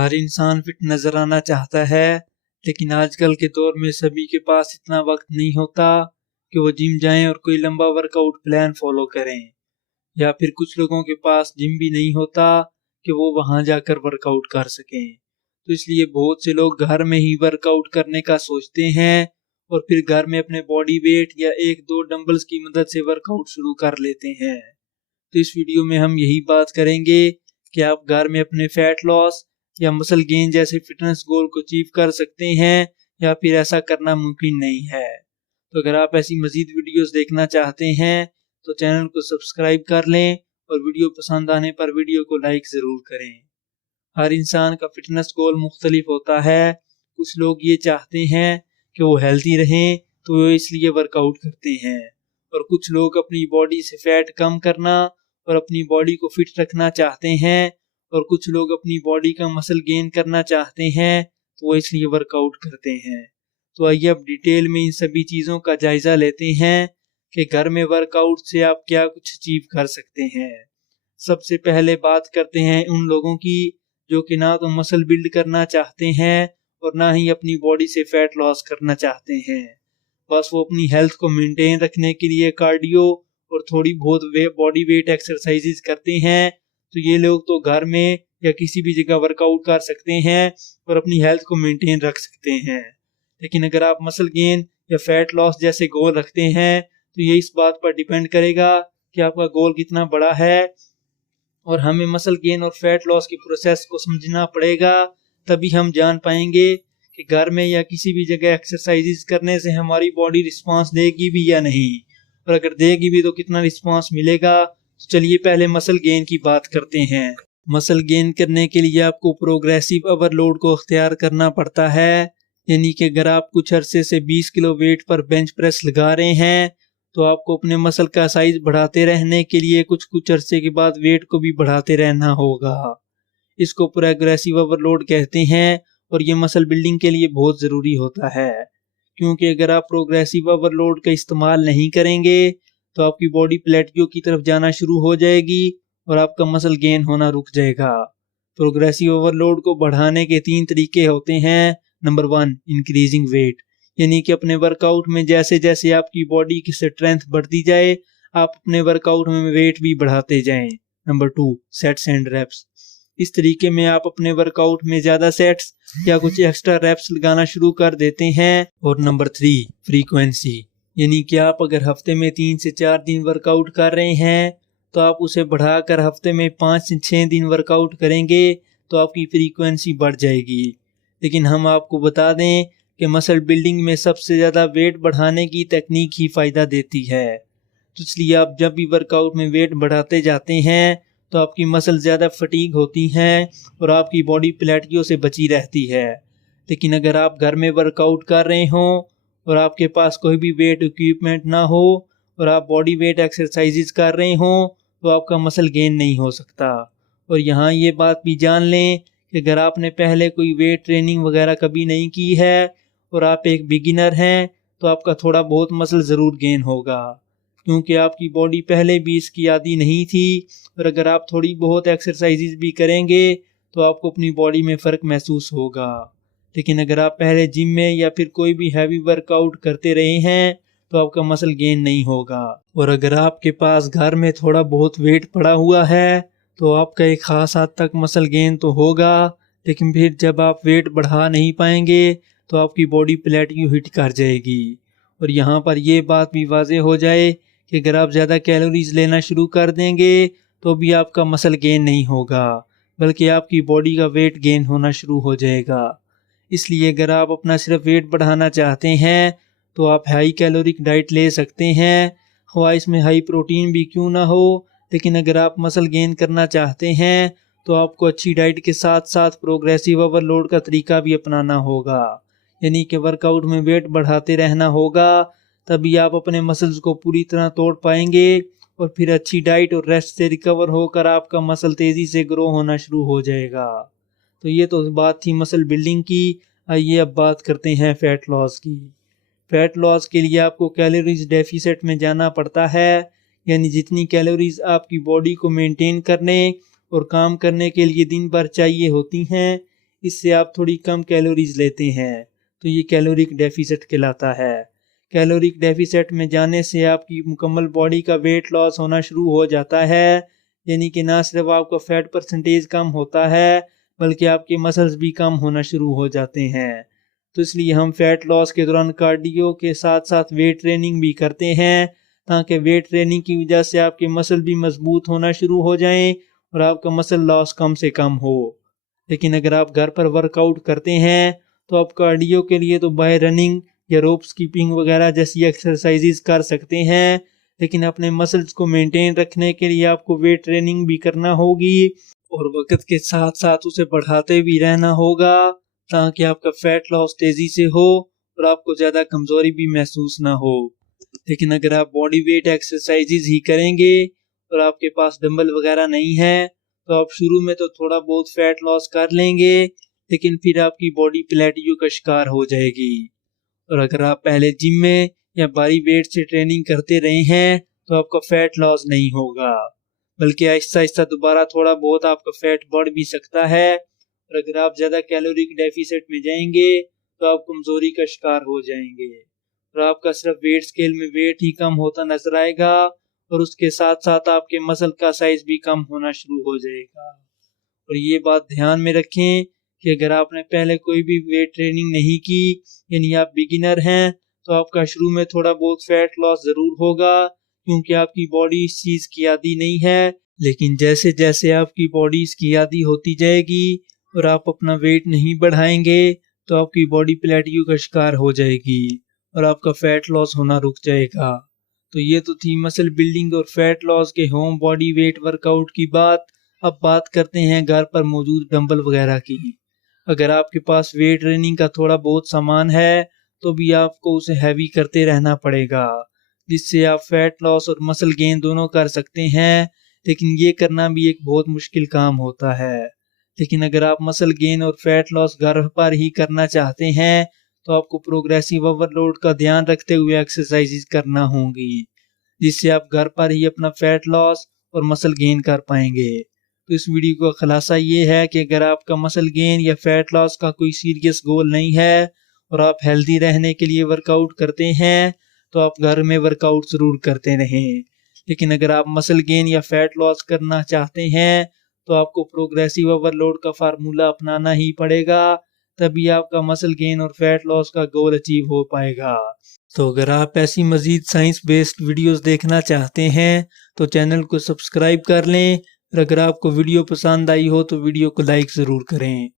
हर इंसान फिट नजर आना चाहता है, लेकिन आजकल के दौर में सभी के पास इतना वक्त नहीं होता कि वो जिम जाएं और कोई लंबा वर्कआउट प्लान फॉलो करें, या फिर कुछ लोगों के पास जिम भी नहीं होता कि वो वहां जाकर वर्कआउट कर सकें। तो इसलिए बहुत से लोग घर में ही वर्कआउट करने का सोचते हैं और फिर घर में अपने बॉडी वेट या एक दो डंबल्स की मदद से वर्कआउट शुरू कर लेते हैं। तो इस वीडियो में हम यही बात करेंगे कि आप घर में अपने फैट लॉस या मसल गेन जैसे फिटनेस गोल को अचीव कर सकते हैं या फिर ऐसा करना मुमकिन नहीं है। तो अगर आप ऐसी मजीद वीडियोस देखना चाहते हैं तो चैनल को सब्सक्राइब कर लें और वीडियो पसंद आने पर वीडियो को लाइक ज़रूर करें। हर इंसान का फिटनेस गोल मुख्तलिफ होता है। कुछ लोग ये चाहते हैं कि वो हेल्दी रहें तो वो इसलिए वर्कआउट करते हैं, और कुछ लोग अपनी बॉडी से फैट कम करना और अपनी बॉडी को फिट रखना चाहते हैं, और कुछ लोग अपनी बॉडी का मसल गेन करना चाहते हैं तो वो इसलिए वर्कआउट करते हैं। तो आइए अब डिटेल में इन सभी चीज़ों का जायज़ा लेते हैं कि घर में वर्कआउट से आप क्या कुछ अचीव कर सकते हैं। सबसे पहले बात करते हैं उन लोगों की जो कि ना तो मसल बिल्ड करना चाहते हैं और ना ही अपनी बॉडी से फैट लॉस करना चाहते हैं। बस वो अपनी हेल्थ को मेंटेन रखने के लिए कार्डियो और थोड़ी बहुत बॉडी वेट एक्सरसाइजेज करते हैं। तो ये लोग तो घर में या किसी भी जगह वर्कआउट कर सकते हैं और अपनी हेल्थ को मेंटेन रख सकते हैं। लेकिन अगर आप मसल गेन या फैट लॉस जैसे गोल रखते हैं तो ये इस बात पर डिपेंड करेगा कि आपका गोल कितना बड़ा है, और हमें मसल गेन और फैट लॉस की प्रोसेस को समझना पड़ेगा। तभी हम जान पाएंगे कि घर में या किसी भी जगह एक्सरसाइजेज करने से हमारी बॉडी रिस्पांस देगी भी या नहीं, और अगर देगी भी तो कितना रिस्पांस मिलेगा। तो चलिए पहले मसल गेन की बात करते हैं। मसल गेन करने के लिए आपको प्रोग्रेसिव ओवरलोड को अख्तियार करना पड़ता है, यानी कि अगर आप कुछ अरसे से 20 किलो वेट पर बेंच प्रेस लगा रहे हैं तो आपको अपने मसल का साइज बढ़ाते रहने के लिए कुछ अरसे के बाद वेट को भी बढ़ाते रहना होगा। इसको प्रोग्रेसिव ओवरलोड कहते हैं और ये मसल बिल्डिंग के लिए बहुत ज़रूरी होता है, क्योंकि अगर आप प्रोग्रेसिव ओवरलोड का इस्तेमाल नहीं करेंगे तो आपकी बॉडी प्लेटियो की तरफ जाना शुरू हो जाएगी और आपका मसल गेन होना रुक जाएगा। प्रोग्रेसिव ओवरलोड को बढ़ाने के 3 तरीके होते हैं। नंबर 1, इंक्रीजिंग वेट, यानी कि अपने वर्कआउट में जैसे जैसे आपकी बॉडी की स्ट्रेंथ बढ़ती जाए आप अपने वर्कआउट में वेट भी बढ़ाते जाएं। नंबर 2, सेट्स एंड रेप्स, इस तरीके में आप अपने वर्कआउट में ज़्यादा सेट्स या कुछ एक्स्ट्रा रेप्स लगाना शुरू कर देते हैं। और नंबर 3, फ्रीक्वेंसी, यानी कि आप अगर हफ्ते में 3 से 4 दिन वर्कआउट कर रहे हैं तो आप उसे बढ़ाकर हफ्ते में 5 से 6 दिन वर्कआउट करेंगे तो आपकी फ्रीक्वेंसी बढ़ जाएगी। लेकिन हम आपको बता दें कि मसल बिल्डिंग में सबसे ज़्यादा वेट बढ़ाने की तकनीक ही फ़ायदा देती है। तो इसलिए आप जब भी वर्कआउट में वेट बढ़ाते जाते हैं तो आपकी मसल ज़्यादा फटीग होती हैं और आपकी बॉडी प्लेटियो से बची रहती है। लेकिन अगर आप घर में वर्कआउट कर रहे हों और आपके पास कोई भी वेट इक्विपमेंट ना हो और आप बॉडी वेट एक्सरसाइजेज कर रहे हों तो आपका मसल गेन नहीं हो सकता। और यहाँ ये बात भी जान लें कि अगर आपने पहले कोई वेट ट्रेनिंग वगैरह कभी नहीं की है और आप एक बिगिनर हैं तो आपका थोड़ा बहुत मसल ज़रूर गेन होगा, क्योंकि आपकी बॉडी पहले भी इसकी आदी नहीं थी। और अगर आप थोड़ी बहुत एक्सरसाइजेज भी करेंगे तो आपको अपनी बॉडी में फ़र्क महसूस होगा। लेकिन अगर आप पहले जिम में या फिर कोई भी हैवी वर्कआउट करते रहे हैं तो आपका मसल गेन नहीं होगा। और अगर आपके पास घर में थोड़ा बहुत वेट पड़ा हुआ है तो आपका एक ख़ास हद तक मसल गेन तो होगा, लेकिन फिर जब आप वेट बढ़ा नहीं पाएंगे तो आपकी बॉडी प्लेटियो हिट कर जाएगी। और यहाँ पर यह बात भी वाज़ेह हो जाए कि अगर आप ज़्यादा कैलोरीज लेना शुरू कर देंगे तो भी आपका मसल गेन नहीं होगा, बल्कि आपकी बॉडी का वेट गेन होना शुरू हो जाएगा। इसलिए अगर आप अपना सिर्फ वेट बढ़ाना चाहते हैं तो आप हाई कैलोरिक डाइट ले सकते हैं, ख्वाह इसमें हाई प्रोटीन भी क्यों ना हो। लेकिन अगर आप मसल गेन करना चाहते हैं तो आपको अच्छी डाइट के साथ साथ प्रोग्रेसिव ओवरलोड का तरीका भी अपनाना होगा, यानी कि वर्कआउट में वेट बढ़ाते रहना होगा। तभी आप अपने मसल्स को पूरी तरह तोड़ पाएंगे और फिर अच्छी डाइट और रेस्ट से रिकवर होकर आपका मसल तेज़ी से ग्रो होना शुरू हो जाएगा। तो ये तो बात थी मसल बिल्डिंग की। आइए अब बात करते हैं फ़ैट लॉस की। फ़ैट लॉस के लिए आपको कैलोरीज डेफिसिट में जाना पड़ता है, यानी जितनी कैलोरीज आपकी बॉडी को मेंटेन करने और काम करने के लिए दिन भर चाहिए होती हैं इससे आप थोड़ी कम कैलोरीज लेते हैं, तो ये कैलोरिक डेफिसिट कहलाता है। कैलोरिक डेफिसिट में जाने से आपकी मुकम्मल बॉडी का वेट लॉस होना शुरू हो जाता है, यानी कि ना सिर्फ आपका फैट परसेंटेज कम होता है बल्कि आपके मसल्स भी कम होना शुरू हो जाते हैं। तो इसलिए हम फैट लॉस के दौरान कार्डियो के साथ साथ वेट ट्रेनिंग भी करते हैं, ताकि वेट ट्रेनिंग की वजह से आपके मसल भी मजबूत होना शुरू हो जाएं और आपका मसल लॉस कम से कम हो। लेकिन अगर आप घर पर वर्कआउट करते हैं तो आप कार्डियो के लिए तो बाय रनिंग या रोप स्कीपिंग वगैरह जैसी एक्सरसाइजेज कर सकते हैं, लेकिन अपने मसल्स को मेंटेन रखने के लिए आपको वेट ट्रेनिंग भी करना होगी और वक्त के साथ साथ उसे बढ़ाते भी रहना होगा, ताकि आपका फैट लॉस तेजी से हो और आपको ज़्यादा कमज़ोरी भी महसूस ना हो। लेकिन अगर आप बॉडी वेट एक्सरसाइजेज ही करेंगे और आपके पास डंबल वगैरह नहीं है तो आप शुरू में तो थोड़ा बहुत फैट लॉस कर लेंगे, लेकिन फिर आपकी बॉडी प्लेटियो का शिकार हो जाएगी। और अगर आप पहले जिम में या भारी वेट से ट्रेनिंग करते रहे हैं तो आपका फैट लॉस नहीं होगा, बल्कि आहिस्ता आहिस्ता दोबारा थोड़ा बहुत आपका फैट बढ़ भी सकता है। और अगर आप ज़्यादा कैलोरिक डेफिसिट में जाएंगे तो आप कमज़ोरी का शिकार हो जाएंगे और आपका सिर्फ वेट स्केल में वेट ही कम होता नजर आएगा और उसके साथ साथ आपके मसल का साइज भी कम होना शुरू हो जाएगा। और ये बात ध्यान में रखें कि अगर आपने पहले कोई भी वेट ट्रेनिंग नहीं की, यानी आप बिगिनर हैं, तो आपका शुरू में थोड़ा बहुत फैट लॉस ज़रूर होगा, क्योंकि आपकी बॉडी इस चीज़ की आदी नहीं है। लेकिन जैसे जैसे आपकी बॉडी इसकी आदी होती जाएगी और आप अपना वेट नहीं बढ़ाएंगे तो आपकी बॉडी प्लेटियो का शिकार हो जाएगी और आपका फैट लॉस होना रुक जाएगा। तो ये तो थी मसल बिल्डिंग और फैट लॉस के होम बॉडी वेट वर्कआउट की बात। अब बात करते हैं घर पर मौजूद डंबल वगैरह की। अगर आपके पास वेट ट्रेनिंग का थोड़ा बहुत सामान है तो भी आपको उसे हैवी करते रहना पड़ेगा, जिससे आप फैट लॉस और मसल गेन दोनों कर सकते हैं। लेकिन ये करना भी एक बहुत मुश्किल काम होता है। लेकिन अगर आप मसल गेन और फैट लॉस घर पर ही करना चाहते हैं तो आपको प्रोग्रेसिव ओवरलोड का ध्यान रखते हुए एक्सरसाइजेज करना होंगी, जिससे आप घर पर ही अपना फैट लॉस और मसल गेन कर पाएंगे। तो इस वीडियो का खुलासा ये है कि अगर आपका मसल गेन या फैट लॉस का कोई सीरियस गोल नहीं है और आप हेल्दी रहने के लिए वर्कआउट करते हैं तो आप घर में वर्कआउट ज़रूर करते रहें। लेकिन अगर आप मसल गेन या फैट लॉस करना चाहते हैं तो आपको प्रोग्रेसिव ओवरलोड का फार्मूला अपनाना ही पड़ेगा, तभी आपका मसल गेन और फैट लॉस का गोल अचीव हो पाएगा। तो अगर आप ऐसी मज़ीद साइंस बेस्ड वीडियोस देखना चाहते हैं तो चैनल को सब्सक्राइब कर लें और अगर आपको वीडियो पसंद आई हो तो वीडियो को लाइक ज़रूर करें।